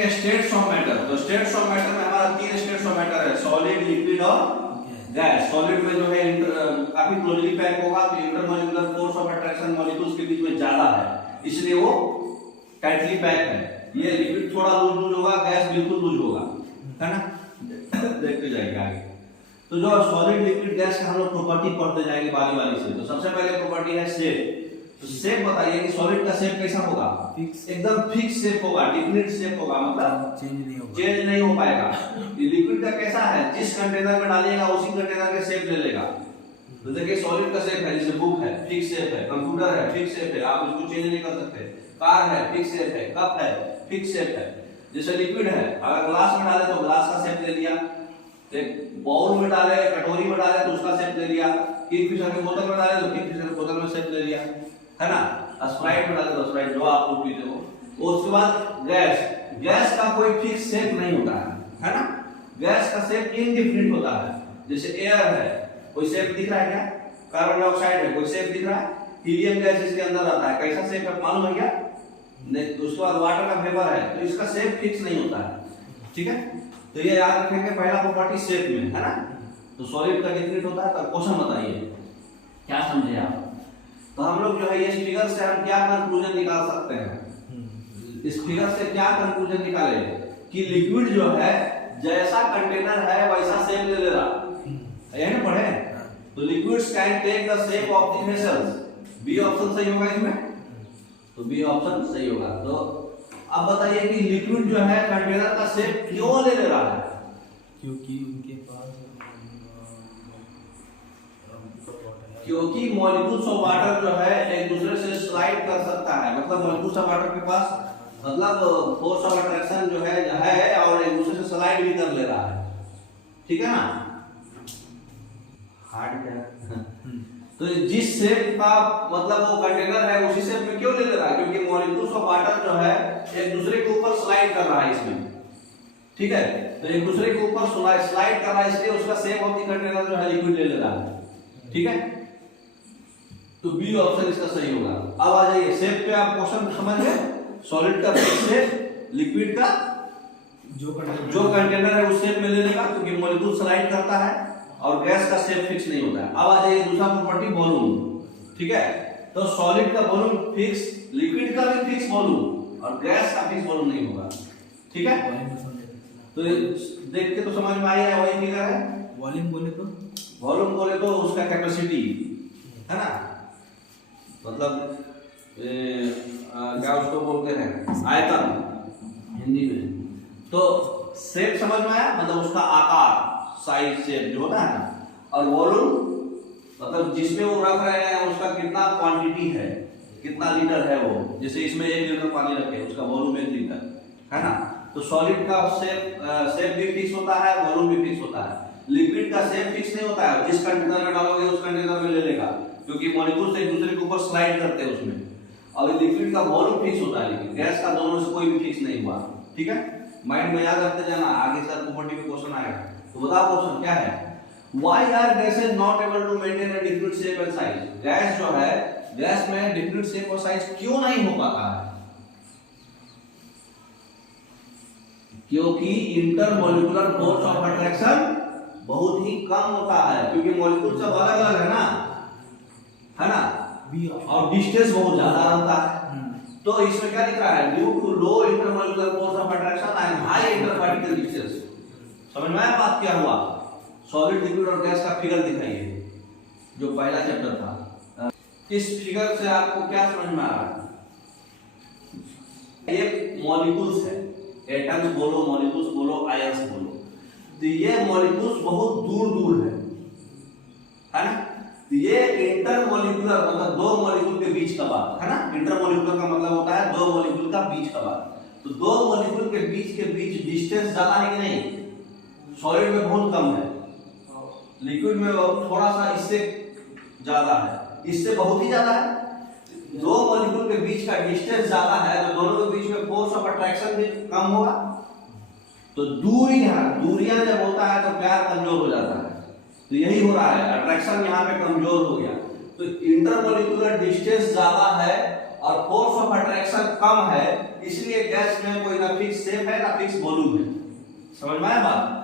पढ़ेंगे states of matter. तो states of matter में हमारा 3 स्टेट्स ऑफ मैटर है, सॉलिड, लिक्विड और गैस। सॉलिड में जो है काफी क्लोजली पैक होगा, तो intermolecular force of attraction molecules के बीच में ज्यादा है, इसलिए वो टाइटली पैक है। ये लिक्विड थोड़ा लूज होगा, गैस बिल्कुल लूज होगा, है ना। देखते जाएंगे आगे। तो जो सॉलिड, लिक्विड, गैस का हम लोग प्रॉपर्टी पढ़ते जाएंगे बारी बारी से। तो सबसे पहले प्रॉपर्टी है शेप। तो शेप बताइए कि सॉलिड का शेप कैसा होगा? एकदम फिक्स शेप होगा, डिफिनिट शेप होगा, मतलब चेंज नहीं हो पाएगा। लिक्विड का कैसा है? जिस कंटेनर में डालिएगा उसी कंटेनर के शेप ले लेगा। तो देखिए सॉलिड का शेप है, जैसे बुक है फिक्स शेप है, कंप्यूटर है फिक्स शेप है, आप उसको चेंज नहीं कर सकते। कार है फिक्स शेप है, कप है फिक्स शेप है। जैसे लिक्विड है, अगर ग्लास में डाले तो ग्लास का शेप ले लिया, एक बाउल में डाले, कटोरी में डाले तो उसका शेप ले लिया, किंगफिशर की बोतल में डाले तो किंगफिशर की बोतल में शेप ले लिया, है ना। स्प्राइट में डाले तो स्प्राइट, जो आप लोग पीते हो। उसके बाद गैस, गैस का कोई फिक्स शेप नहीं होता है ना। गैस का शेप इनडिफिनिट होता है। जैसे एयर है, कोई शेप दिख रहा है क्या? कार्बन डाइऑक्साइड है, कोई शेप दिख रहा है? हीलियम गैस इसके अंदर आता है, कैसा शेप है मालूम है क्या? नहीं। उसके बाद वाटर का वेपर है, तो इसका शेप फिक्स नहीं होता है, ठीक है। तो ये याद रखेंगे, पहला प्रॉपर्टी शेप में, है ना। तो सॉलिड का डिफिनिट होता है। तो क्वेश्चन बताइए क्या समझे आप? तो हम लोग जो है इस फिगर से हम क्या कंक्लूजन निकाल सकते हैं? इस फिगर से क्या कंक्लूजन निकाले कि लिक्विड जो है जैसा कंटेनर है वैसा शेप ले ले रहा, यही ना पढ़े। तो liquids can take the shape of the vessels. B option सही होगा इसमें, तो बी ऑप्शन सही होगा। तो अब बताइए कि लिक्विड जो है कंटेनर का शेप क्यों ले रहा है? क्योंकि मॉलिक्यूल्स ऑफ वाटर जो है एक दूसरे से स्लाइड कर सकता है। मतलब मॉलिक्यूल्स ऑफ वाटर के पास मतलब फोर्स ऑफ अट्रैक्शन जो है और एक दूसरे से स्लाइड भी कर ले रहा है, ठीक है ना। हार्ड क्या तो जिस शेप का मतलब वो कंटेनर है उसी शेप में क्यों ले रहा है? क्योंकि मॉलिक्यूल्स ऑफ वाटर जो है एक दूसरे के ऊपर स्लाइड कर रहा है इसमें, ठीक है। तो एक दूसरे के ऊपर स्लाइड कर रहा है, इसलिए उसका शेप ऑफ द कंटेनर जो है लिक्विड ले ले रहा है, ठीक है। तो बी ऑप्शन इसका सही होगा। अब आ जाइए शेप पे, आप क्वेश्चन समझ गए। सॉलिड का शेप, लिक्विड का जो कंटेनर है उस शेप में ले लेगा क्योंकि मॉलिक्यूल स्लाइड करता है, और गैस का शेप फिक्स नहीं होता है। अब आ जाइए दूसरा प्रॉपर्टी वॉल्यूम, ठीक है। तो सॉलिड का वॉल्यूम फिक्स, लिक्विड का भी फिक्स वॉल्यूम, और गैस का फिक्स वॉल्यूम नहीं होगा, ठीक है। तो देख के तो समझ में आया है, वही फिगर है। वॉल्यूम बोले तो उसका कैपेसिटी है ना, मतलब क्या उसको बोलते हैं, आयतन हिंदी में। तो शेप समझ में आया, मतलब उसका आकार, साइज, शेप जो होता है ना। और वॉल्यूम मतलब जिसमें वो रख रहे हैं उसका कितना क्वांटिटी है, कितना लीटर है वो। जैसे इसमें 1 लीटर पानी रखे, उसका वॉल्यूम 1 लीटर है ना। तो सॉलिड का शेप भी फिक्स होता है, वॉल्यूम भी फिक्स होता है। लिक्विड का शेप फिक्स नहीं होता है, जिस कंटेनर में डालोगे उस कंटेनर में ले लेगा, क्योंकि मॉलिक्यूल्स एक दूसरे के ऊपर स्लाइड करते हैं उसमें। और लिक्विड का वॉल्यूम फिक्स होता है, लेकिन गैस का दोनों से कोई भी फिक्स नहीं हुआ, ठीक है। माइंड में याद रखते जाना, आगे सर प्रॉपर्टी में क्वेश्चन आएगा। तो बताओ क्वेश्चन क्या है? Why are gases not able to maintain a definite shape and size? Gas जो है, गैस में डिफिनिट शेप और साइज क्यों नहीं हो पाता है? क्योंकि इंटरमॉलिक्यूलर फोर्स ऑफ अट्रैक्शन बहुत ही कम होता है, क्योंकि मॉलिक्यूल सब अलग अलग है ना, और डिस्टेंस बहुत ज्यादा रहता है। तो इसमें क्या दिख रहा है? Due to low intermolecular force of attraction and high interparticle distance. समझ में आया बात क्या हुआ? सॉलिड, लिक्विड और गैस का फिगर दिखाइए, जो पहला चैप्टर था। इस फिगर से आपको क्या समझ में आ रहा है? ये मॉलिक्यूल्स है, एटम्स बोलो, मॉलिक्यूल्स बोलो, आयंस बोलो। तो ये मॉलिक्यूल्स बहुत दूर दूर है ना। तो ये इंटरमॉलिक्यूलर मतलब दो मॉलिक्यूल के बीच का बात है ना। इंटरमॉलिक्यूलर का मतलब होता है दो मॉलिक्यूल का बीच का बात। तो दो मॉलिक्यूल के बीच डिस्टेंस ज्यादा है कि नहीं? सॉलिड में बहुत कम है, लिक्विड में थोड़ा सा इससे ज्यादा है, इससे बहुत ही ज्यादा है। दो मॉलिक्यूल के बीच का डिस्टेंस ज्यादा है, तो दोनों के बीच में फोर्स ऑफ अट्रैक्शन भी कम होगा। तो दूरियां जब होता है तो प्यार कमजोर हो जाता है। तो यही हो रहा है, अट्रैक्शन यहाँ पे कमजोर हो गया। तो इंटरमॉलिक्यूलर डिस्टेंस ज्यादा है और फोर्स ऑफ अट्रैक्शन कम है, इसलिए गैस में कोई ना फिक्स शेप है ना फिक्स वॉल्यूम है। समझ में आया बात?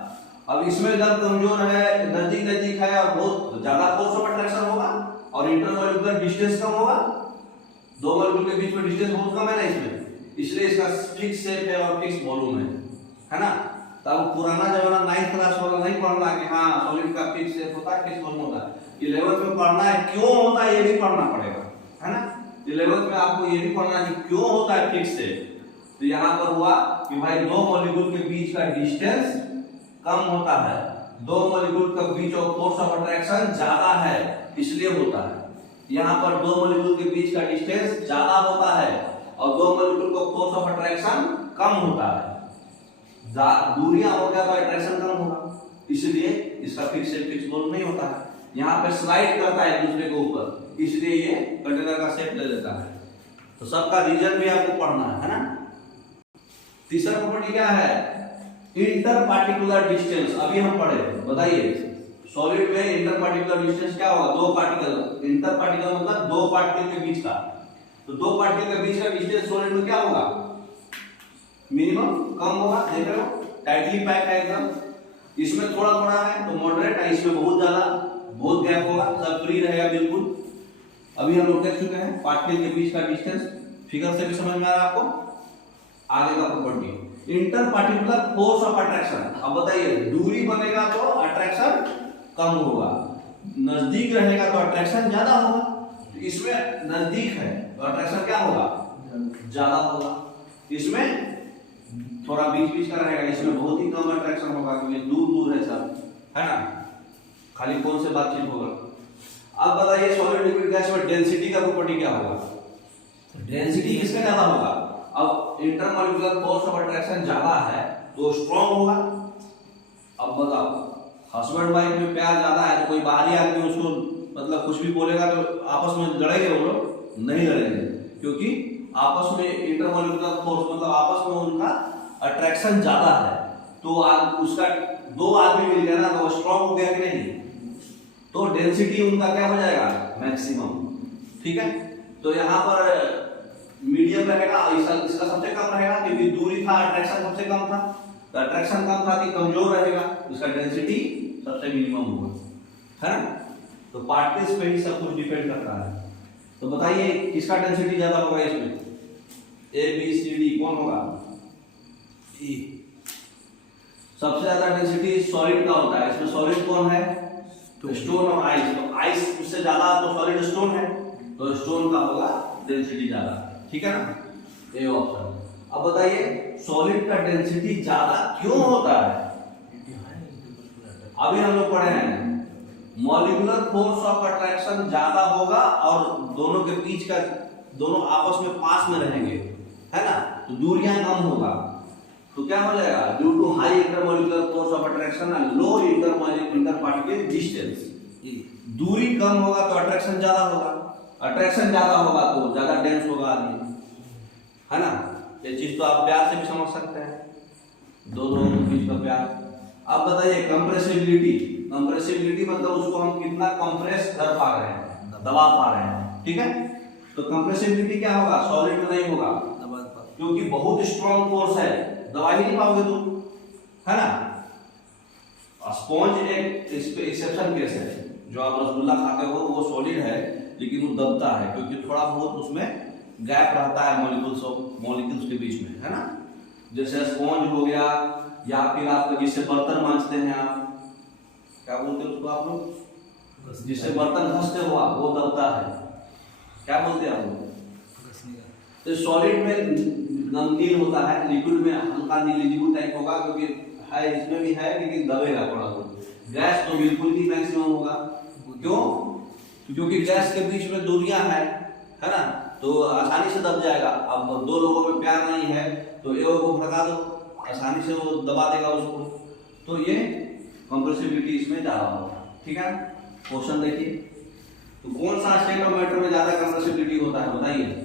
अब इसमें जब कमजोर है, नजदीक नजदीक है और बहुत ज्यादा फोर्स ऑफ अट्रैक्शन होगा और इंटरमॉलिक्यूलर डिस्टेंस कम होगा, दो मॉलिक्यूल के बीच में डिस्टेंस बहुत कम है ना इसमें, इसलिए इसका फिक्स शेप है और फिक्स वॉल्यूम है ना। तब पुराना जमाना 9th क्लास वाला नहीं पढ़ना कि हाँ सॉलिड का फिक्स शेप होता है फिक्स वॉल्यूम होता है। 11th में पढ़ना है क्यों होता है, ये भी पढ़ना पड़ेगा, है ना। 11th में आपको ये भी पढ़ना है कि क्यों होता है फिक्स शेप। तो यहाँ पर हुआ कि भाई दो मॉलिक्यूल के बीच का डिस्टेंस कम होता है, दो मॉलिक्यूल के बीच ऑफ फोर्स ऑफ अट्रैक्शन ज्यादा है इसलिए होता है। यहाँ पर दो मॉलिक्यूल के बीच का डिस्टेंस ज्यादा होता है और दो मॉलिक्यूल का फोर्स ऑफ अट्रैक्शन कम होता है। दूरियां हो गया तो अट्रैक्शन कम होगा, इसलिए इसका फिक्स शेप फिक्स वॉल्यूम नहीं होता है। यहाँ पे स्लाइड करता है एक दूसरे के ऊपर, इसलिए ये कंटेनर का शेप ले लेता है। तो सबका रीजन भी आपको पढ़ना है ना। तीसरा प्रॉपर्टी क्या है, इंटर पार्टिकुलर डिस्टेंस। अभी हम पढ़े, बताइए सॉलिड में इंटर पार्टिकुलर डिस्टेंस क्या होगा, दो पार्टिकल। इंटर पार्टिकल मतलब दो पार्टिकल के बीच का, तो दो पार्टिकल के बीच का डिस्टेंस सॉलिड में क्या होगा, मिनिमम कम होगा। देख रहे हो टाइटली पैक है एकदम, इसमें थोड़ा थोड़ा है तो मॉडरेट है, इसमें बहुत ज्यादा बहुत गैप होगा, सब फ्री रहेगा बिल्कुल। अभी हम लोग देख चुके हैं पार्टिकल के बीच का डिस्टेंस, फिगर से भी समझ में आ रहा है आपको। आगे का property inter particular force of attraction. अब बताइए दूरी बनेगा तो अट्रैक्शन कम होगा, नजदीक रहेगा तो अट्रैक्शन ज्यादा होगा। तो इसमें नजदीक है तो अट्रैक्शन क्या होगा, ज्यादा होगा। इसमें थोड़ा बीच बीच का रहेगा, इसमें बहुत ही कम अट्रैक्शन होगा क्योंकि दूर दूर है सब, है ना, खाली कौन से बातचीत होगा। अब बताइए सॉलिड लिक्विड गैस में डेंसिटी का प्रॉपर्टी क्या होगा, डेंसिटी किसका ज्यादा होगा। अब इंटरमॉलिक्यूलर फोर्स ऑफ अट्रैक्शन ज्यादा है तो स्ट्रॉन्ग होगा। अब बताओ हस्बैंड वाइफ में प्यार ज्यादा है तो कोई बाहरी आदमी उसको मतलब कुछ भी बोलेगा तो आपस में लड़ेंगे वो लोग, नहीं लड़ेंगे, क्योंकि आपस में इंटरमॉलिक्यूलर फोर्स मतलब आपस में उनका अट्रैक्शन ज्यादा है। तो उसका दो आदमी मिल गया ना तो स्ट्रॉन्ग हो गया कि नहीं, तो डेंसिटी उनका क्या हो जाएगा, मैक्सिमम। ठीक है, तो यहाँ पर मीडियम रहेगा, इसका सबसे कम रहेगा क्योंकि दूरी था, अट्रैक्शन सबसे कम था, तो अट्रैक्शन कम था कि कमजोर रहेगा, इसका डेंसिटी सबसे मिनिमम होगा, है ना। तो पार्टिकल्स पे ही सब कुछ डिपेंड करता है। तो बताइए किसका डेंसिटी ज्यादा होगा इसमें, ए बी सी डी कौन होगा, ई। सबसे ज्यादा डेंसिटी सॉलिड का होता है, इसमें सॉलिड कौन है, स्टोन और आइस। तो आइस उससे ज्यादा तो सॉलिड स्टोन है, तो स्टोन का होगा डेंसिटी ज्यादा, ठीक है ना, ए ऑप्शन। अब बताइए सॉलिड का डेंसिटी ज्यादा क्यों होता है। अभी हम लोग पढ़े हैं मॉलिक्यूलर फोर्स ऑफ अट्रैक्शन ज्यादा होगा और दोनों के बीच का, दोनों आपस में पास में रहेंगे, है ना, तो दूरियां कम होगा। तो क्या हो जाएगा, due to high intermolecular force of attraction and low inter particle distance. दूरी कम होगा तो अट्रैक्शन ज्यादा होगा, अट्रैक्शन ज्यादा होगा तो ज्यादा डेंस होगा आदमी, है ना। ये चीज तो आप प्यार से भी समझ सकते हैं, दोनों के बीच का प्यार। अब बताइए कंप्रेसिबिलिटी। कंप्रेसिबिलिटी मतलब उसको हम कितना कंप्रेस कर पा रहे हैं, दबा पा रहे हैं, ठीक है। तो कंप्रेसिबिलिटी क्या होगा, सॉलिड में नहीं होगा क्योंकि बहुत स्ट्रॉन्ग फोर्स है, दबा ही नहीं पाओगे तुम, है ना। स्पॉन्ज एक एक्सेप्शन केस है, जो आप रसगुल्ला खाते हो वो सॉलिड है लेकिन वो दबता है क्योंकि थोड़ा बहुत उसमें गैप रहता है मॉलिक्यूल्स के बीच में, है ना। जैसे स्पॉन्ज हो गया, या फिर आप जिससे बर्तन मांजते हैं, आप क्या बोलते हो उसको आप लोग, जिससे बर्तन घसते हो आप, वो दबता है, क्या बोलते हैं आप लोग। तो सॉलिड में नमकीन होता है, लिक्विड में हल्का नीलीजिबल टाइप होगा क्योंकि है, इसमें भी है लेकिन दबेगा थोड़ा बहुत। गैस तो बिल्कुल भी मैक्सिमम होगा, क्यों, क्योंकि गैस के बीच में दूरियां है ना, तो आसानी से दब जाएगा। अब दो लोगों में प्यार नहीं है तो एक को भड़का दो, आसानी से वो दबा देगा उसको। तो ये कंप्रेसिबिलिटी इसमें ज्यादा होगा, ठीक है। क्वेश्चन देखिए, तो कौन सा स्टेट ऑफ मैटर में ज्यादा कंप्रेसिबिलिटी होता है, बताइए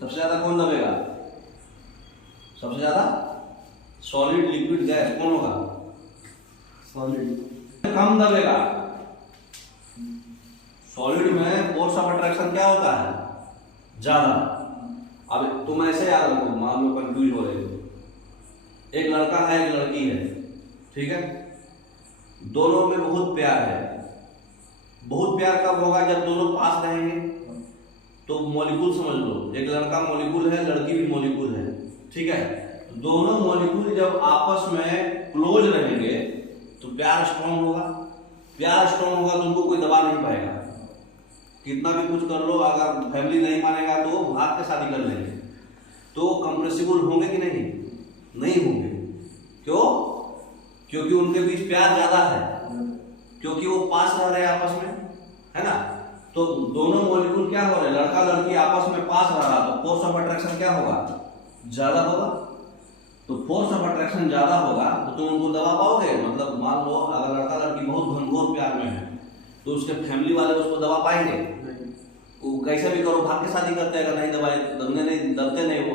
सबसे ज्यादा कौन दबेगा, सबसे ज्यादा सॉलिड, लिक्विड, गैस कौन होगा, सॉलिड कम दबेगा। सॉलिड में फोर्स ऑफ अट्रैक्शन क्या होता है, ज्यादा, अब तुम ऐसे याद रखो, मान लो कंफ्यूज हो रहे हो, एक लड़का है एक लड़की है, ठीक है, दोनों में बहुत प्यार है। बहुत प्यार कब होगा? जब दोनों पास रहेंगे। तो मॉलिक्यूल समझ लो, एक लड़का मॉलिक्यूल है, लड़की भी मॉलिक्यूल है, ठीक है। दोनों मॉलिक्यूल जब आपस में क्लोज रहेंगे तो प्यार स्ट्रॉन्ग होगा। प्यार स्ट्रॉन्ग होगा तो उनको कोई दबा नहीं पाएगा। कितना भी कुछ कर लो, अगर फैमिली नहीं मानेगा तो वो भाग के शादी कर लेंगे। तो कंप्रेसिबल होंगे कि नहीं? नहीं होंगे। क्यों? क्योंकि उनके बीच प्यार ज्यादा है, क्योंकि वो पास रह रहे हैं आपस में, है ना। तो दोनों मॉलिक्यूल क्या हो रहे हैं, लड़का लड़की आपस में पास रह रहा, तो फोर्स ऑफ अट्रैक्शन क्या होगा? ज्यादा होगा। तो फोर्स ऑफ अट्रैक्शन ज्यादा होगा तो तुम उनको दबा पाओगे? मतलब मान लो अगर लड़का लड़की बहुत घनघोर प्यार में है तो उसके फैमिली वाले उसको दबा पाएंगे? वो कैसे भी करो भाग के शादी करते हैं, अगर नहीं दबाए, दबते नहीं वो।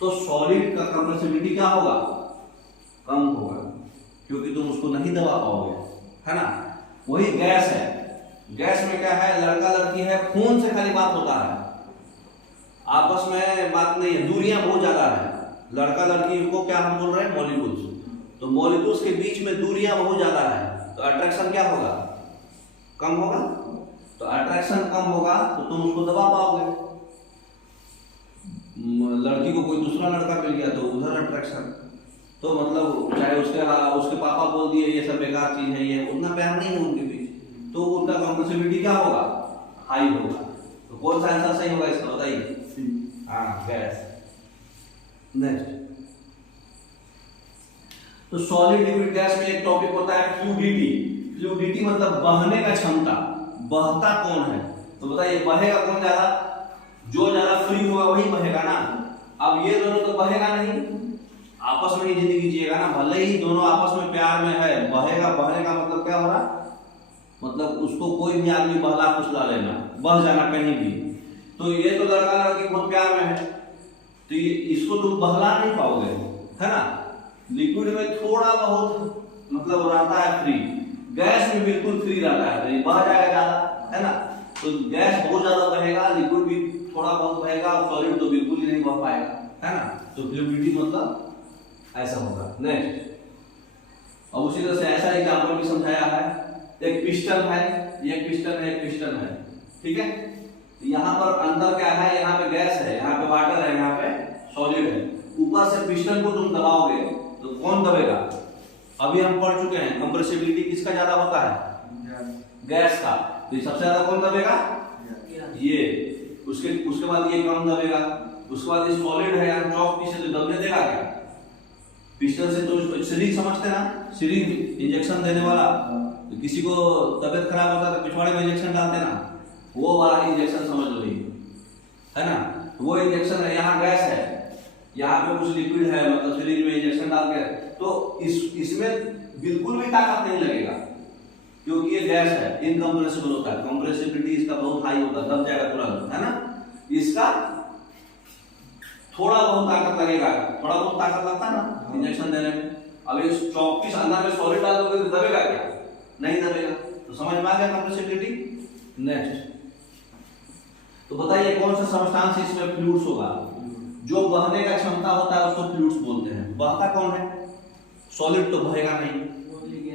तो सॉलिड का कंप्रेसिबिलिटी क्या होगा? कम होगा, क्योंकि तुम उसको नहीं दबा पाओगे, है ना। वही गैस है। गैस में क्या है, लड़का लड़की है, खून से खाली बात होता है, आपस में बात नहीं है, दूरियां बहुत ज्यादा है। लड़का लड़की को क्या हम बोल रहे हैं? मॉलिक्यूल्स। तो मॉलिक्यूल्स के बीच में दूरियां बहुत ज्यादा है, तो अट्रैक्शन क्या होगा? कम होगा। तो अट्रैक्शन कम होगा तो तुम उसको दबा पाओगे। लड़की को कोई दूसरा लड़का मिल गया तो उधर अट्रैक्शन, तो मतलब चाहे उसके पापा बोल दिए ये सब बेकार चीज है, ये उतना प्यार नहीं है उनके बीच, तो उनका कंप्रेसिबिलिटी क्या होगा? हाई होगा। तो कौन सा आंसर सही होगा इसका बताइए? हाँ, गैस। नेक्स्ट, तो सॉलिड लिक्विड गैस में एक टॉपिक होता है फ्लूइडिटी। फ्लूइडिटी मतलब बहने का क्षमता, बहता कौन है। तो बताइए बहेगा कौन ज्यादा? जो ज्यादा फ्री होगा वही बहेगा ना। अब ये दोनों तो बहेगा नहीं, आपस में ही जिंदगी जिएगा ना, भले ही दोनों आपस में प्यार में है, बहेगा। बहने का मतलब क्या हो रहा? मतलब उसको कोई भी आदमी बहला फुसला लेना, बह जाना कहीं भी। तो ये तो लड़का लड़की बहुत प्यार में है, तो इसको तुम बहला नहीं पाओगे, है ना। लिक्विड में थोड़ा बहुत मतलब रहता है फ्री, गैस में बिल्कुल फ्री रहता है, तो ये बह जाएगा ज्यादा, है ना। तो गैस बहुत ज्यादा बहेगा, लिक्विड भी थोड़ा बहुत बहेगा, और सॉलिड तो बिल्कुल ही नहीं बह पाएगा, है ना। तो फ्लूइडिटी मतलब ऐसा होगा। नेक्स्ट, अब उसी तरह से ऐसा एग्जांपल भी समझाया है। एक पिस्टन है, ये पिस्टन है, एक पिस्टन है, ठीक है। यहाँ पर अंदर क्या है, यहाँ पे गैस है, यहाँ पे वाटर है, यहाँ पे सॉलिड है। ऊपर से पिस्टन को तुम दबाओगे तो कौन दबेगा? अभी हम पढ़ चुके हैं कंप्रेसिबिलिटी किसका ज्यादा होता है? गैस का। तो सबसे ज्यादा कौन दबेगा? ये। उसके बाद ये कम दबेगा, उसके बाद ये सॉलिड है, यहाँ चौक पीछे तो दबने देगा क्या? पिस्टन से तो सिरिंज समझते ना, सिरिंज इंजेक्शन देने वाला, तो किसी को तबियत खराब होता है तो पिछवाड़े में इंजेक्शन डालते ना, वो वाला इंजेक्शन समझ लो, है ना। वो इंजेक्शन है, यहाँ गैस है, यहाँ पे कुछ लिक्विड है, मतलब सिरिंज में इंजेक्शन डाल के, तो इसमें बिल्कुल भी ताकत नहीं लगेगा, क्योंकि ये गैस है, इनकम्प्रेसिबल होता है। कंप्रेसिबिलिटी इसका बहुत हाई होता है, दब जाएगा तुरंत, है ना। इसका थोड़ा बहुत ताकत लगेगा, थोड़ा बहुत ताकत लगता है ना इंजेक्शन देने में। अब इस चौकीस अंदर में सॉलिड डाल दोगे तो दबेगा क्या? नहीं दबेगा। तो समझ में आ गया कंप्रेसिबिलिटी। नेक्स्ट, तो बताइए कौन सा सब्सटेंस इसमें फ्लूइड्स होगा? जो बहने का क्षमता होता है उसको फ्लूइड्स बोलते हैं। बहता कौन है? सॉलिड तो बहेगा नहीं,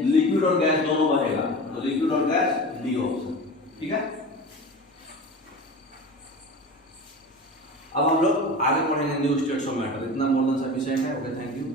लिक्विड और गैस दोनों बहेगा, तो लिक्विड और गैस डी ऑप्शन, ठीक है। अब हम लोग आगे पढ़ेंगे न्यू स्टेट्स ऑफ मैटर। इतना मोर देन सफिशिएंट है। Okay, thank you.